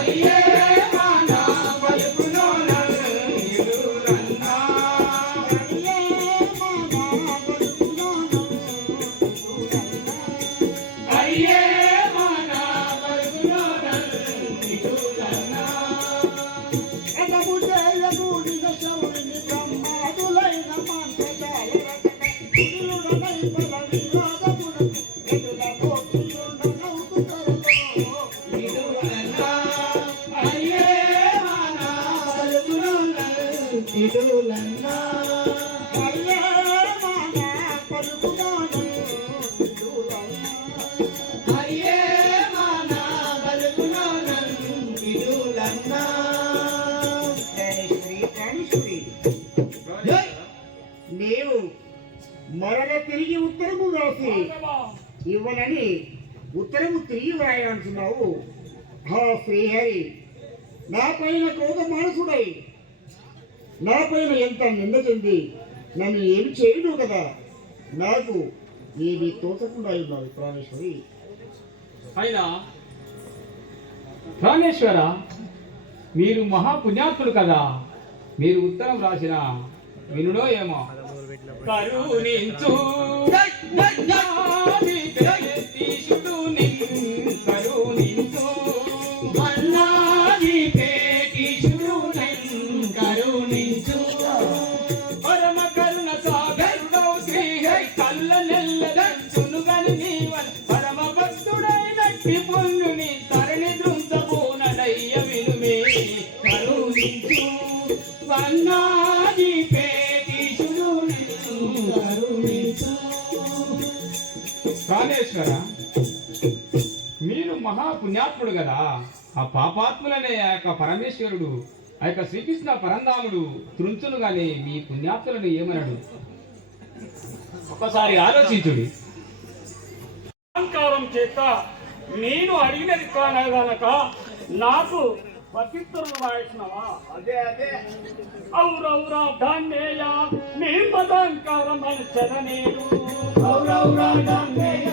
అయ్యే నేను మరల తిరిగి ఉత్తరము రాసి ఇవ్వనని ఉత్తరము తిరిగి వ్రాయాల్సినావు హా శ్రీహరి నా పైన క్రోధ మానసుడై. నా పైన ఎంత నింద చెంది నన్ను ఏమి చేయడు కదా? నాకు ఏమి తోచకుండా ఉన్నావు ప్రాణేశ్వరి. అయినా ప్రాణేశ్వర మీరు మహాపుణ్యాత్ములు కదా. మీరు ఉత్తరం రాసిన వినుడో ఏమో. కరుణించు. ప్రాణేశ్వర మీరు మహాపుణ్యాత్ముడు కదా. ఆ పాపాత్ములనే ఆ యొక్క పరమేశ్వరుడు ఆ యొక్క శ్రీకృష్ణ పరంధాముడు త్రుంచునుగానే మీ పుణ్యాత్ములను ఏమనడు? ఒకసారి ఆలోచించుడి. అహంకారం చేత నేను అడిగినది కానగనక నాకు ಪತಿತ್ರರು ವಾಯಿಸ್ನವ ಅದೇ ಅದೇ ಅವ್ರವ್ರ ದಂಡೆಯ ನಿಮ್ಮ ದಂಕಾರ ಮನುಷ್ಯನ ನೀರು ಅವ್ರವ್ರ ದಂಡೆಯ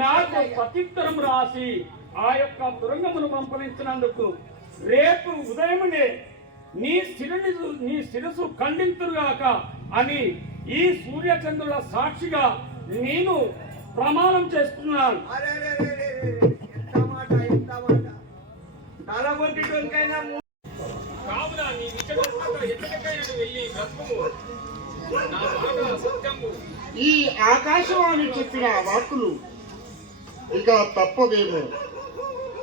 నాకు ప్రత్యుత్తరం రాసి ఆ యొక్క తురంగమును పంపలించినందుకు రేపు ఉదయమునే నీ శిరుని నీ శిరసు ఖండింతురుగాక అని ఈ సూర్యచంద్రుల సాక్షిగా నేను ప్రమాణం చేస్తున్నాను. కావున నీ నిజగర్భంలో ఎక్కడికైనా వెళ్ళి బ్రతుకుము. నా మాట సత్యము. ఈ ఆకాశవాణి చెప్పిన వాక్కులు ఇక తప్పవేమో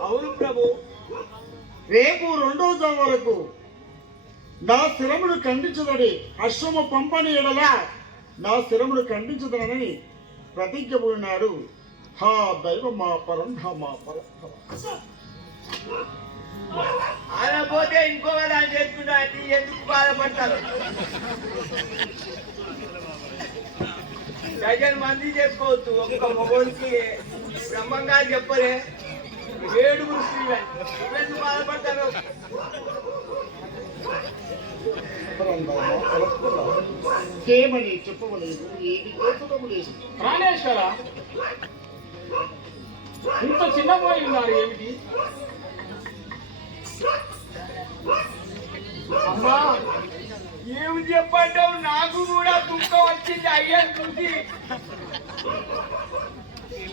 అవును ప్రభు. రేపు రెండో వరకు నా శిరమును ఖండించదని అశ్వమ పంపని ఎడల నా శిరమును ఖండించదనని ప్రతిజ్ఞ పోయినాడు హా దైవం మా పరంధ మా పరంధ ఆయన పోతే ఇంకొక దాన్ని చేసుకుంటా ఎందుకు బాధపడతారు? డజన్ మంది చేసుకోవచ్చు ఒక్క మొగోడికి బ్రహ్మంగా చెప్పరే ఏడుగురు స్త్రీలు. ఎందుకు బాధపడతారు ఏమని చెప్పవలేదు ఏమి కోసము లేదు. ప్రాణేశ్వర ఇంత చిన్నపోయి ఉన్నారు ఏమిటి? అమ్మా ఏమి చెప్పంటావు? నాకు కూడా దుఃఖం వచ్చింది అయ్యని చూసి.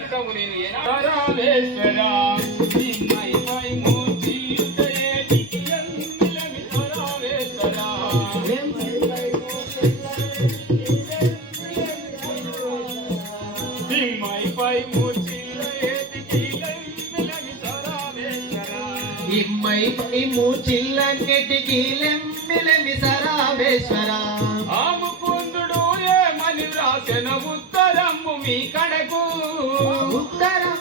చిన్నబోయినటము నేను ఏనారామేశ్వర నిన్నైపై మూర్చియుతయే నిత్యమిలమి ఇమ్మై పై మూచిల్లన్నిటికీ లెమ్మిలమి సరావేశ్వరా ఏమని ఉత్తరము మీ కడకు. ఉత్తరం.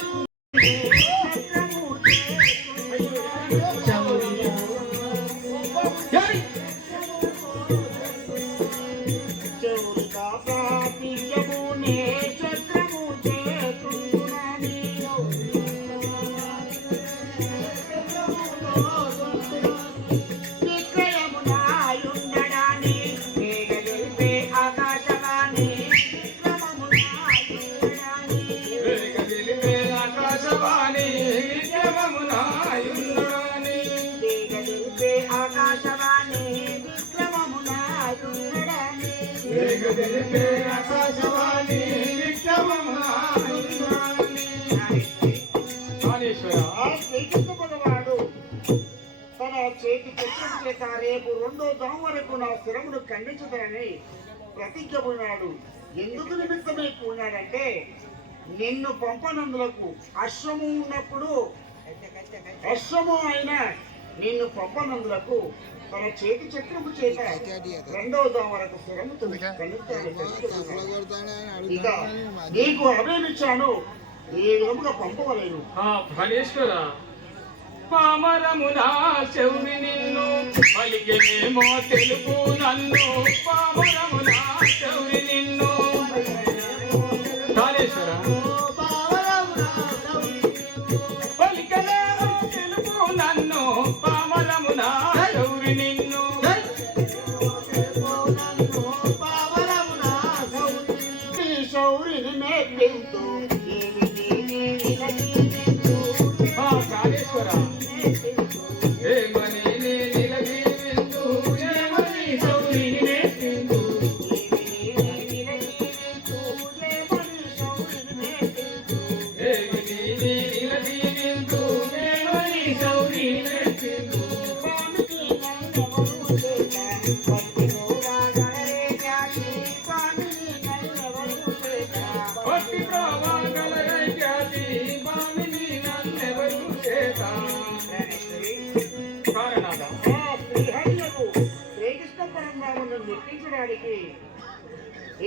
ఆకాశవాణి తన చేతి చేత రేపు రెండో దాం వరకు నా శిరమును ఖండించుతానని ప్రతిజ్ఞ ఎందుకు నిమిత్తమై పూనాడంటే నిన్ను పంపనందులకు అశ్వము ఉన్నప్పుడు అశ్వము అయిన నిన్ను పంపనందులకు తన చేతి చక్రము చేత రెండో దాం వరకు శిరము ఖండిస్తానని ప్రతిజ్ఞ పూనాడు. ఇక నీకు అభయమిచ్చాను. ఏ విధముగా పంపవలేను. ఆ ప్రాణేశ్వర పామరమునా శౌరి నిన్ను పలికెనేమో తెలుగు నన్ను. పామరమునా ఏమని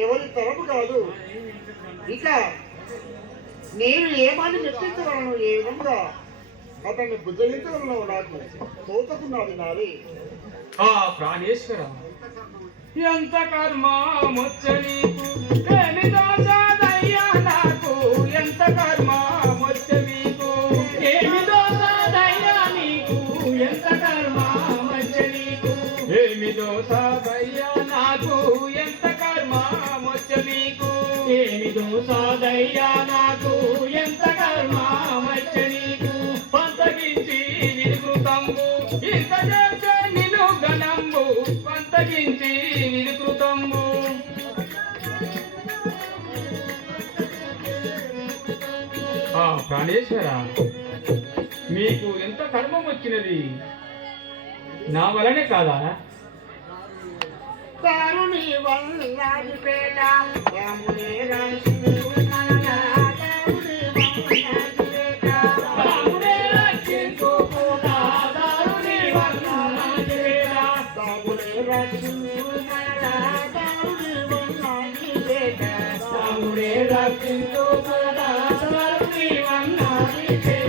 ఎవరి తరపు కాదు. ఇక నేను ఏమని మెప్పించగలను ఏ విధంగా అతన్ని బుద్ధగించగలను నాకు తోతకున్నది నాది ఆ ప్రాణేశ్వర. ఎంత కర్మ ముచ్చ నీకు దోషాదయ్యా నాకు ఎంత కర్మ వచ్చి నీకు? పంతగించి విరుతంబు ఇంత చేసే నిలు గణంబు పంతగించి నిలుకృతంబు ప్రాణేశ్వర మీకు ఎంత కర్మం వచ్చినది? నా వలనే కాదా? తరుణి వల్ల పేట రాముడే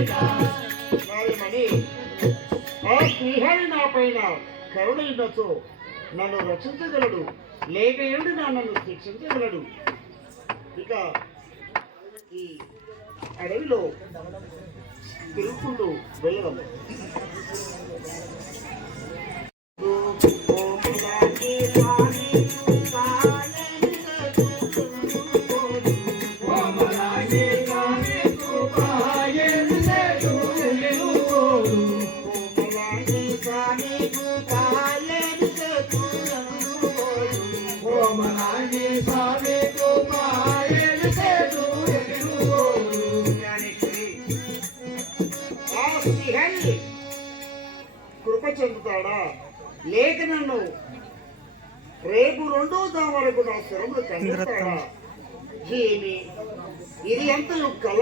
వర్ణనాది వేళ. ఆ శ్రీహరి నా పైన కరుణైనతో నన్ను రక్షించగలడు లేక ఏడు నా నన్ను శిక్షించగలడు ఇక ఈ అడవిలో తిరుగుకుంటూ వెళ్ళడం ఓములాంటి చేస్తాడా లేక నన్ను. రేపు రెండో వరకు నా శరములు కనిపిస్తాడా? ఏమి? ఇది ఎంత కల?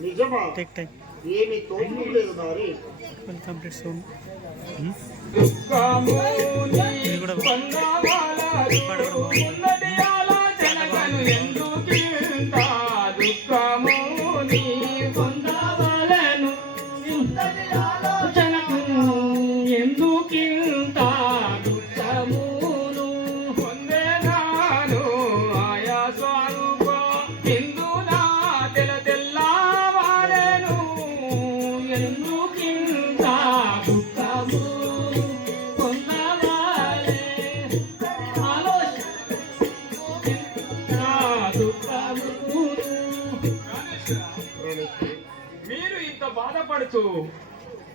నిజమా? ఏమి తోచుకోలేదు మరి. కంప్లీట్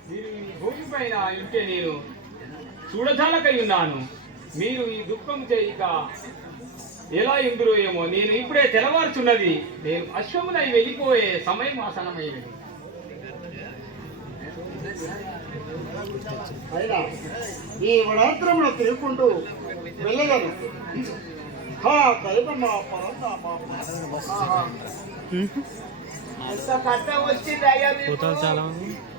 మీరు ఈ భూమి పైన ఉంటే నేను చూడజాలకై ఉన్నాను. మీరు ఈ దుఃఖం చేయక ఎలా ఇందులో ఏమో నేను ఇప్పుడే తెల్లవారుచున్నది. నేను అశ్వమునై వెళ్ళిపోయే సమయం ఆసనమైనది అయినా ఈ వడాత్రమును తిరుగుకుంటూ వెళ్ళగలను. హా దైవమా పరంధామా ఎంత